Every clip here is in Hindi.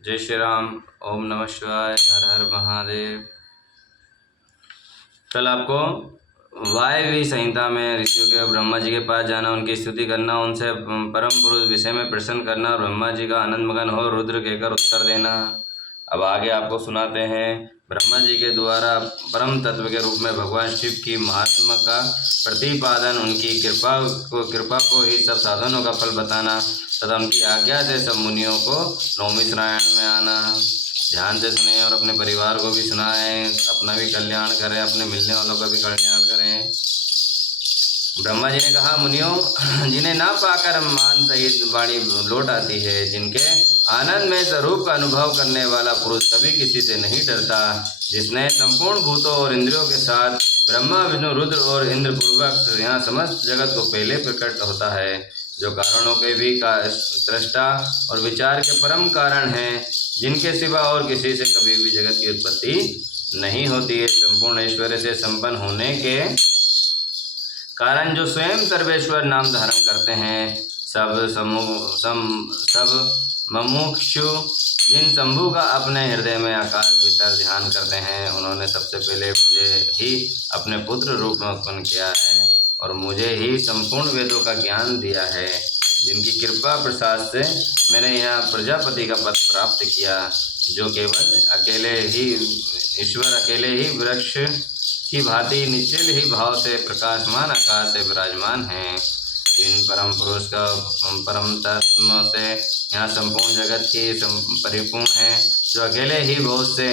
जय श्री राम। ओम नमः शिवाय। हर हर महादेव। कल आपको वायव्य संहिता में ऋषियों के ब्रह्मा जी के पास जाना, उनकी स्तुति करना, उनसे परम पुरुष विषय में प्रश्न करना और ब्रह्मा जी का आनंद मगन हो रुद्र कहकर उत्तर देना। अब आगे आपको सुनाते हैं ब्रह्मा जी के द्वारा परम तत्व के रूप में भगवान शिव की महात्मा का प्रतिपादन, उनकी कृपा को ही सब साधनों का फल बताना तथा उनकी आज्ञा से सब मुनियों को नौमी श्रायण में आना। ध्यान से सुने और अपने परिवार को भी सुनाएं, अपना भी कल्याण करें, अपने मिलने वालों का भी कल्याण करें। ब्रह्मा जी ने कहा, मुनियों, जिन्हें ना पाकर मान सहित वाणी लौट आती है, जिनके आनंद में स्वरूप का अनुभव करने वाला पुरुष कभी किसी से नहीं डरता, जिसने संपूर्ण भूतों और इंद्रियों के साथ ब्रह्मा विष्णु रुद्र और इंद्र पूर्वक यहाँ समस्त जगत को पहले प्रकट होता है, जो कारणों के भी दृष्टा और विचार के परम कारण हैं, जिनके सिवा और किसी से कभी भी जगत की उत्पत्ति नहीं होती है, संपूर्ण ऐश्वर्य से संपन्न होने के कारण जो स्वयं सर्वेश्वर नाम धारण करते हैं, सब मुमुक्षु जिन शंभु का अपने हृदय में आकाश भीतर ध्यान करते हैं, उन्होंने सबसे पहले मुझे ही अपने पुत्र रूप में उत्पन्न किया है और मुझे ही संपूर्ण वेदों का ज्ञान दिया है, जिनकी कृपा प्रसाद से मैंने यहाँ प्रजापति का पद प्राप्त किया, जो केवल अकेले ही ईश्वर अकेले ही वृक्ष की भांति निश्चल ही भाव से प्रकाशमान आकाश से विराजमान हैं, जिन परम पुरुष का परम तत्व से यहाँ संपूर्ण जगत की परिपूर्ण है, जो अकेले ही बहुत से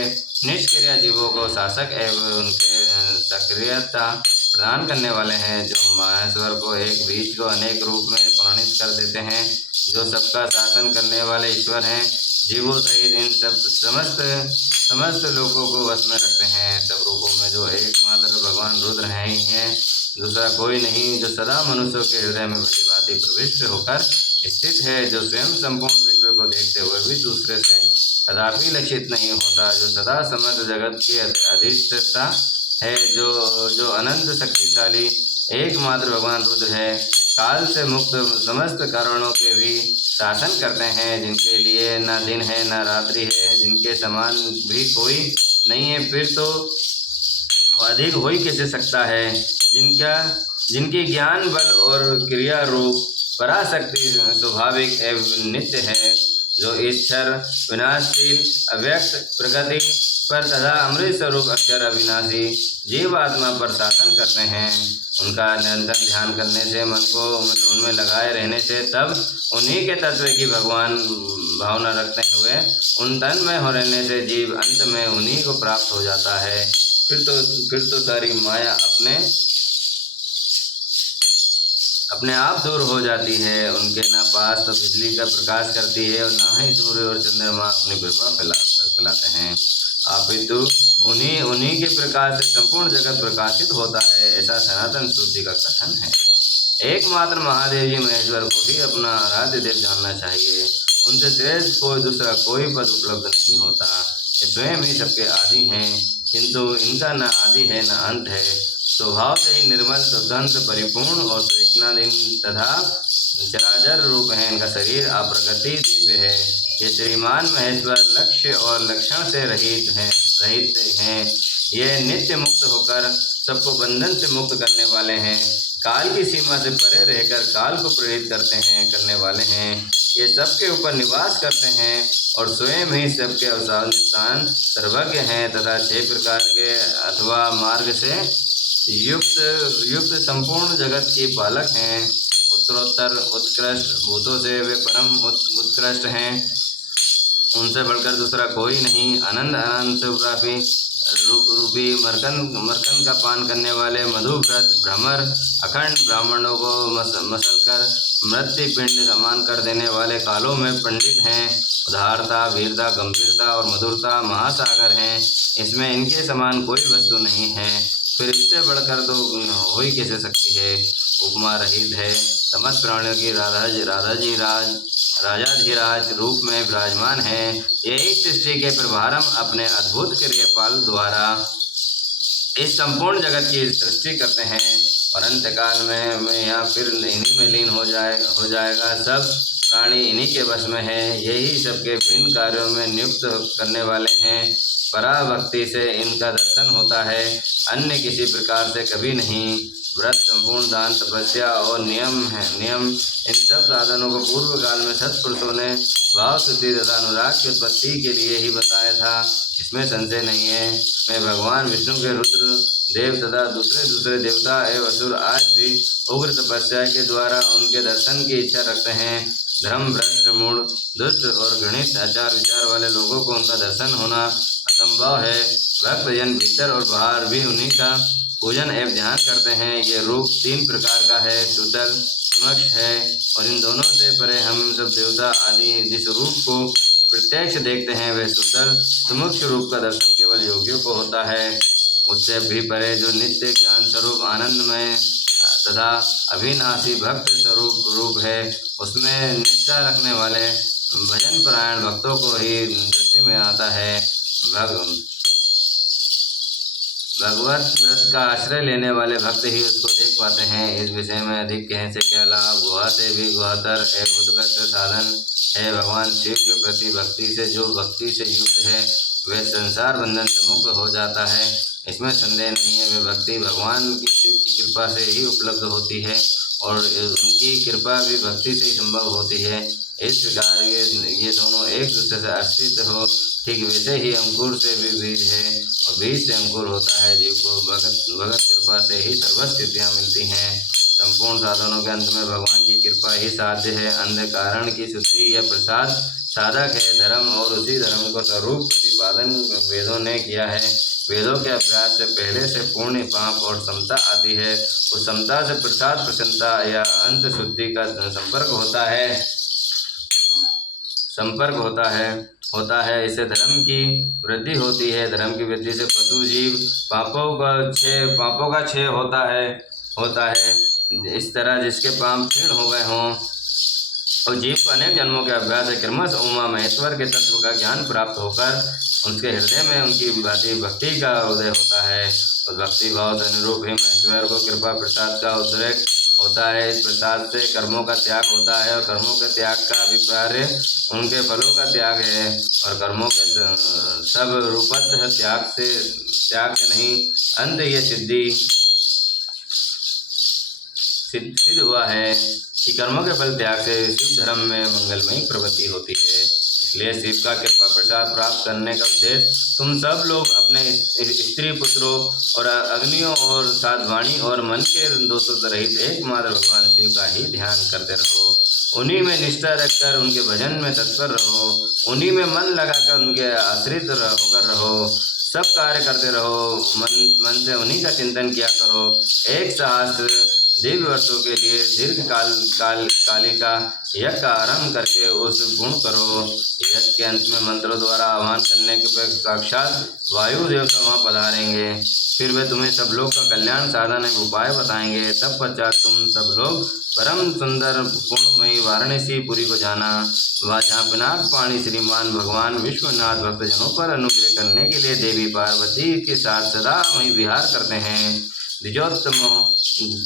निष्क्रिय जीवों को शासक एवं उनके सक्रियता प्रदान करने वाले हैं, जो महेश्वर को एक बीज को अनेक रूप में परिणित कर देते हैं, जो सबका शासन करने वाले ईश्वर हैं, जीवों सहित इन समस्त लोगों को वश में रखते हैं, सब रूपों में जो एकमात्र भगवान रुद्र हैं, दूसरा कोई नहीं, जो सदा मनुष्यों के हृदय में भली भांति प्रविष्ट होकर स्थित है, जो स्वयं संपूर्ण विश्व को देखते हुए भी दूसरे से कदापि लक्षित नहीं होता, जो सदा समस्त जगत की अधिष्ठता है, जो अनंत शक्तिशाली एकमात्र भगवान रुद्र है, काल से मुक्त समस्त कारणों के भी शासन करते हैं, जिनके लिए न दिन है न रात्रि है, जिनके समान भी कोई नहीं है, फिर तो अधिक हो ही कैसे सकता है, जिनकी ज्ञान बल और क्रिया रूप पराशक्ति स्वाभाविक एवं नित्य है, जो ईश्वर विनाशशील अव्यक्त प्रकृति पर तथा अमृत स्वरूप अक्षर अविनाशी जीवात्मा पर शासन करते हैं, उनका निरंतर ध्यान करने से, मन को उनमें लगाए रहने से, तब उन्हीं के तत्व की भगवान भावना रखते हुए उन तन में हो रहने से जीव अंत में उन्हीं को प्राप्त हो जाता है। फिर तो सारी माया अपने आप दूर हो जाती है, उनके ना पास तो बिजली का प्रकाश करती है और ना ही सूर्य और चंद्रमा अपनी प्रभा फैलाते हैं, अपितु उन्हीं के प्रकाश से संपूर्ण जगत प्रकाशित होता है, ऐसा सनातन श्रुति का कथन है। एकमात्र महादेव जी महेश्वर को ही अपना आराध्य देव जानना चाहिए, उनसे श्रेष्ठ दूसरा कोई पद उपलब्ध नहीं होता, ये स्वयं ही सबके आदि हैं, किंतु इनका न आदि है न अंत है, स्वभाव से ही निर्मल स्वतंत्र परिपूर्ण और कृष्णाधीन तथा चराचर रूप है, इनका शरीर अप्रकृति दिव्य है, ये श्रीमान महेश्वर लक्ष्य और लक्षण से रहित हैं, ये नित्य मुक्त होकर सबको बंधन से मुक्त करने वाले हैं, काल की सीमा से परे रहकर काल को प्रेरित करने वाले हैं, ये सबके ऊपर निवास करते हैं और स्वयं ही सबके अवसान स्थान सर्वज्ञ हैं तथा 6 प्रकार के अथवा मार्ग से युक्त संपूर्ण जगत के पालक हैं, उत्तरोत्तर उत्कृष्ट भूतों से वे परम उत्कृष्ट हैं, उनसे बढ़कर दूसरा कोई नहीं, अनंत व्यापी रूपी मरकन का पान करने वाले मधुव्रत भ्रमर अखंड ब्राह्मणों को मसलकर मृत्यु पिंड समान कर देने वाले कालों में पंडित हैं, उदारता वीरता गंभीरता और मधुरता महासागर हैं, इसमें इनके समान कोई वस्तु नहीं है, फिर इससे बढ़कर तो हो ही कैसे सकती है, उपमा रहित है, समस्त प्राणियों की राजाधिराज रूप में विराजमान है, यही सृष्टि के प्रभारम अपने अद्भुत क्रियापाल द्वारा इस संपूर्ण जगत की सृष्टि करते हैं और अंतकाल में यहाँ फिर इन्हीं में लीन हो जाएगा। सब प्राणी इन्हीं के वश में है, यही सबके भिन्न कार्यों में नियुक्त करने वाले हैं। पराभक्ति से इनका दर्शन होता है, अन्य किसी प्रकार से कभी नहीं। व्रत, संपूर्ण दान, तपस्या और नियम इन सब साधनों को पूर्व काल में सत्पुरुषों ने भाव शुद्धि तथा अनुराग की उत्पत्ति के लिए ही बताया था, इसमें संशय नहीं है। मैं भगवान विष्णु के रुद्र देव तथा दूसरे देवता एवं असुर आज भी उग्र तपस्या के द्वारा उनके दर्शन की इच्छा रखते हैं। धर्म भ्रष्ट, मूढ़, दुष्ट और घृणित आचार विचार वाले लोगों को उनका दर्शन होना असंभव है। भक्तजन भीतर और बाहर भी उन्हीं का पूजन एवं ध्यान करते हैं। ये रूप 3 प्रकार का है, सुतल, समक्ष है, और इन दोनों से परे हम सब देवता आदि जिस रूप को प्रत्यक्ष देखते हैं वह सुतल समक्ष रूप का दर्शन केवल योगियों को होता है। उससे भी परे जो नित्य ज्ञान स्वरूप आनंदमय तथा अविनाशी भक्त स्वरूप रूप है, उसमें निष्ठा रखने वाले भजन परायण भक्तों को ही दृष्टि में आता है। भगवत व्रत का आश्रय लेने वाले भक्त ही उसको देख पाते हैं। इस विषय में अधिक कहने से क्या लाभ। गुहा से भी गुहातर एवं उत्कृष्ट साधन है भगवान शिव के प्रति भक्ति से। जो भक्ति से युक्त है वह संसार बंधन से मुक्त हो जाता है, इसमें संदेह नहीं है। वह भक्ति भगवान की शिव की कृपा से ही उपलब्ध होती है और उनकी कृपा भी भक्ति से ही संभव होती है। इस प्रकार ये दोनों एक दूसरे से आश्रित हो, ठीक वैसे ही अंकुर से भी बीज है और बीज से अंकुर होता है। जीव को भगत कृपा से ही सर्वस्थितियाँ मिलती हैं। संपूर्ण साधनों के अंत में भगवान की कृपा ही साध्य है। अंधकारण की शुद्धि या प्रसाद साधक है धर्म, और उसी धर्म को स्वरूप प्रतिपादन वेदों ने किया है। वेदों के अभ्यास से पहले से पूर्ण पाप और समता आती है। उस समता से प्रसाद प्रसन्नता या अंत शुद्धि का संपर्क होता है। इससे धर्म की वृद्धि होती है। धर्म की वृद्धि से पशु जीव पापों का क्षय होता है। इस तरह जिसके पाप क्षीण हो गए हों और जीव को अनेक जन्मों के अभ्यास से क्रमश उमा महेश्वर के तत्व का ज्ञान प्राप्त होकर उनके हृदय में उनकी भक्ति का उदय होता है। और भक्ति भाव से अनुरूप ही महेश्वर को कृपा प्रसाद का उद्रेक होता है। इस प्रसाद से कर्मों का त्याग होता है और कर्मों के त्याग का अभिप्राय उनके फलों का त्याग है। और कर्मों के सब रूपतः त्याग से नहीं, अंत ये सिद्ध हुआ है कि कर्मों के फल त्याग से शिव धर्म में मंगलमयी प्रवृत्ति होती है। इसलिए शिव का कृपा प्रसाद प्राप्त करने का उद्देश्य तुम सब लोग अपने स्त्री पुत्रों और अग्नियों और साधवाणी और मन के दोषों से रहित एकमात्र भगवान शिव का ही ध्यान करते रहो। उन्हीं में निष्ठा रखकर उनके भजन में तत्पर रहो। उन्हीं में मन लगाकर उनके आश्रित होकर रहो। सब कार्य करते रहो। मन से उन्हीं का चिंतन किया करो। एक सहस्त्र दिव्य वर्षों के लिए दीर्घ कालिका यज्ञ का आरंभ करके उस गुण करो। यज्ञ के अंत में मंत्रों द्वारा आह्वान करने के बाद साक्षात वायु देवता वहाँ पधारेंगे। फिर वे तुम्हें सब लोग का कल्याण साधन एक उपाय बताएंगे। तब पश्चात तुम सब लोग परम सुंदर गुणमयी वाराणसीपुरी को जाना। वहाँ जहाँ पिनाक पाणी श्रीमान भगवान विश्वनाथ भक्तजनों पर अनुग्रह करने के लिए देवी पार्वती के साथ सदा वहीं विहार करते हैं। द्विजोत्तम,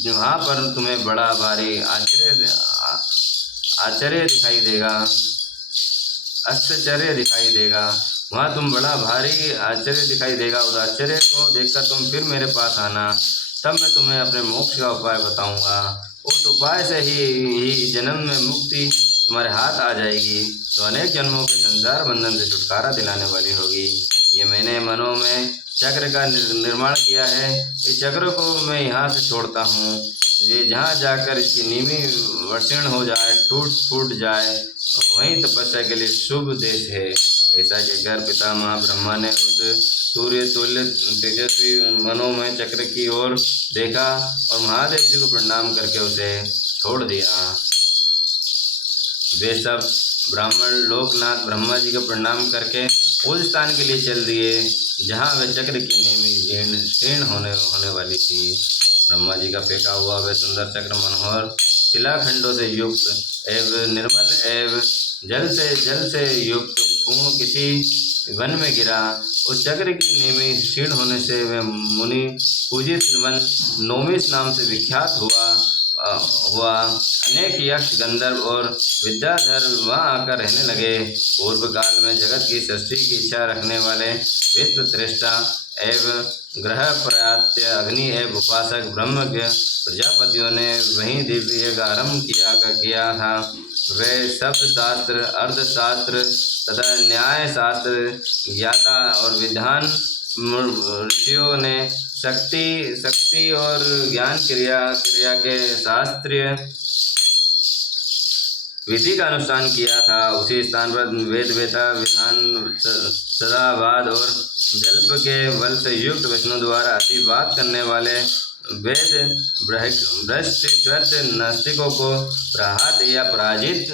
वहाँ पर तुम्हें बड़ा भारी आश्चर्य दिखाई देगा। वहाँ तुम बड़ा भारी आश्चर्य दिखाई देगा। उस आश्चर्य को देखकर तुम फिर मेरे पास आना, तब मैं तुम्हें अपने मोक्ष का उपाय बताऊंगा। उस उपाय से ही जन्म में मुक्ति तुम्हारे हाथ आ जाएगी, तो अनेक जन्मों के संसार बंधन से छुटकारा दिलाने वाली होगी। ये मैंने मनों में चक्र का निर्माण किया है। इस चक्र को मैं यहाँ से छोड़ता हूँ। मुझे जहाँ जाकर इसकी नींवी क्षीण हो जाए, फूट जाए, तो वहीं तपस्या के लिए शुभ देश है। ऐसा कहकर पितामह ब्रह्मा ने उस सूर्य तुल्य तेजस्वी मनोमय चक्र की ओर देखा और महादेव जी को प्रणाम करके उसे छोड़ दिया। वे सब ब्राह्मण लोकनाथ ब्रह्मा जी को प्रणाम करके उस स्थान के लिए चल दिए जहाँ वे चक्र की नींवी क्षीण होने वाली थी। ब्रह्मा जी का फेंका हुआ वह सुंदर चक्र मनोहर शिलाखंडों से युक्त एवं निर्मल एवं जल से युक्त पूर्ण किसी वन में गिरा। उस चक्र की नींवी क्षीण होने से वह मुनि पूजित वन नोमिस नाम से विख्यात हुआ। हुआ। अनेक यक्ष, गंधर्व और विद्याधर वहाँ आकर रहने लगे। पूर्व काल में जगत की सृष्टि की इच्छा रखने वाले विश्व त्रेष्टा एवं ग्रह प्रयात्य अग्नि एवं उपासक ब्रह्म के प्रजापतियों ने वहीं दिव्य यज्ञ आरंभ किया था। वे शब्द शास्त्र, अर्थशास्त्र तथा न्याय शास्त्र ज्ञाता और विद्वान ऋषियों ने शक्ति और ज्ञान क्रिया के शास्त्रीय विधि का अनुष्ठान किया था। उसी स्थान पर वेद वेता विधान सदावाद और जल्प के बल से युक्त विष्णु द्वारा अति बात करने वाले वेद भ्रष्ट नास्तिकों को प्रहात या पराजित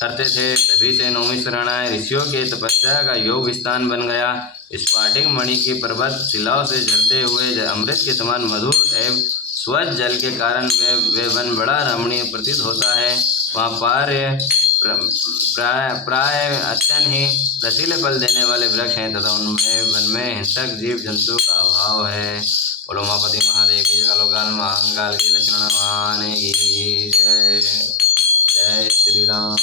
करते थे। तभी से नौमी शरणाएँ ऋषियों के तपस्या का योग स्थान बन गया। स्फाटिक मणि की पर्वत शिलाओं से झरते हुए अमृत के समान मधुर एवं स्वच्छ जल के कारण वे वन बड़ा रमणीय प्रतीत होता है। वहाँ प्राय अत्यंत ही रसीले फल देने वाले वृक्ष हैं तथा उनमें वन में हिंसक जीव जंतु का अभाव है। बोलो उमापति महादेव की जय, काल महाकाल की लक्ष्मण भगवान की जय। जय श्री राम।